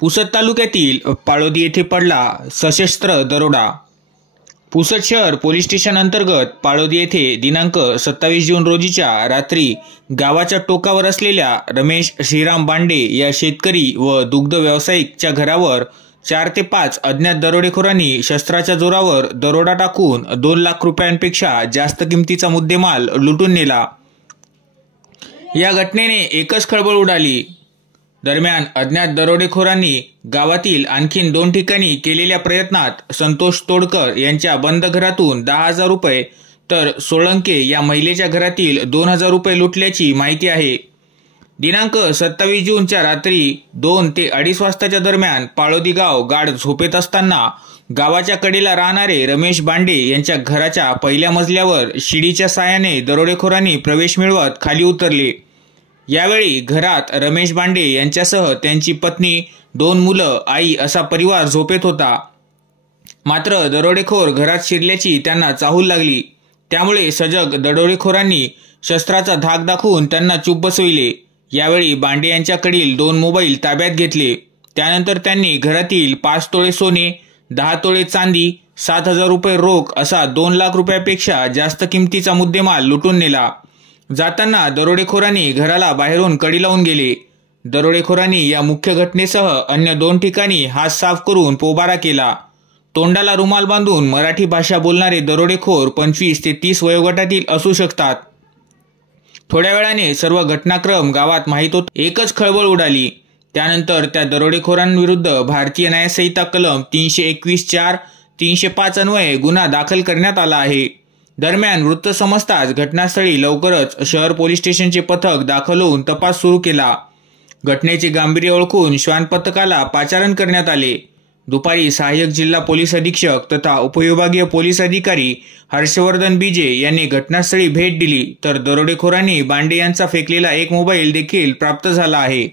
पुसद तालुक्यातील पाळोदी येथे पडला सशस्त्र दरोडा। पुसद शहर पोलीस स्टेशन अंतर्गत पाळोदी येथे दिनांक 27 जून रोजीच्या रात्री गावाच्या टोकावर असलेल्या रमेश श्रीराम बांडे या शेतकरी व दुग्ध व्यावसायिकच्या घरावर 4 ते 5 अज्ञात दरोडेखोरांनी शस्त्राच्या जोरावर दरोडा टाकून 2 लाख रुपयांपेक्षा जास्त किमतीचा मुद्देमाल लुटून नेला। या घटनेने एकच खळबळ उडाली। दरम्यान अज्ञात दरोडेखोरांनी गावातील आणखीन 2 ठिकाणी केलेल्या प्रयत्नात संतोष तोडकर यांच्या बंद घरातून 10,000 रुपये तर सोळंके या महिलेच्या घरातील 2,000 रुपये लुटल्याची माहिती आहे। दिनांक 27 जूनच्या रात्री 2 ते 2:30 वाजताच्या दरम्यान पाळोदी गाव गाढ झोपेत असताना गावाच्या कडेला राहणारे रमेश बांडे यांच्या घराच्या पहिल्या मजल्यावर शिडीच्या साहाय्याने दरोडेखोरांनी प्रवेश मिळवत खाली उतरले। यावेळी घरात रमेश बांडे यांच्यासह त्यांची पत्नी, 2 मुलं, आई असा परिवार झोपेत होता। मात्र दरोडेखोर घरात शिरल्याची त्यांना चाहूल लागली। त्यामुळे सजग दरोडेखोरांनी शस्त्राचा धाक दाखवून त्यांना चूप बसविले। यावेळी बांडे यांच्याकडील 2 मोबाईल ताब्यात घेतले। त्यानंतर त्यांनी घरातील 5 तोळे सोने, 10 तोळे चांदी, 7,000 रुपये रोख असा 2 लाख रुपयापेक्षा जास्त किमतीचा मुद्देमाल लुटून नेला। जाताना दरोडेखोरांनी घराला बाहेरून कडी लावून गेले। दरोडेखोरांनी या मुख्य घटनेसह अन्य 2 ठिकाणी हात साफ करून पोबारा केला। तोंडाला रुमाल बांधून मराठी भाषा बोलणारे दरोडेखोर 25 ते 30 वयोगटातील असू शकतात। थोड्या वेळाने सर्व घटनाक्रम गावात माहीत होत एकच खळबळ उडाली। त्यानंतर त्या दरोडेखोरांविरुद्ध भारतीय न्याय संहिता कलम 321(4), 305 अन्वये गुन्हा दाखल करण्यात आला आहे। दरम्यान वृत्त समजताच घटनास्थळी लवकरच शहर पोलीस स्टेशनचे पथक दाखल होऊन तपास सुरू केला। घटनेचे गांभीर्य ओळखून श्वान पथकाला पाचारण करण्यात आले। दुपारी सहाय्यक जिल्हा पोलीस अधीक्षक तथा उपविभागीय पोलीस अधिकारी हर्षवर्धन बीजे यांनी घटनास्थळी भेट दिली, तर दरोडेखोरांनी बांडे यांचा फेकलेला 1 मोबाईल देखील प्राप्त झाला आहे।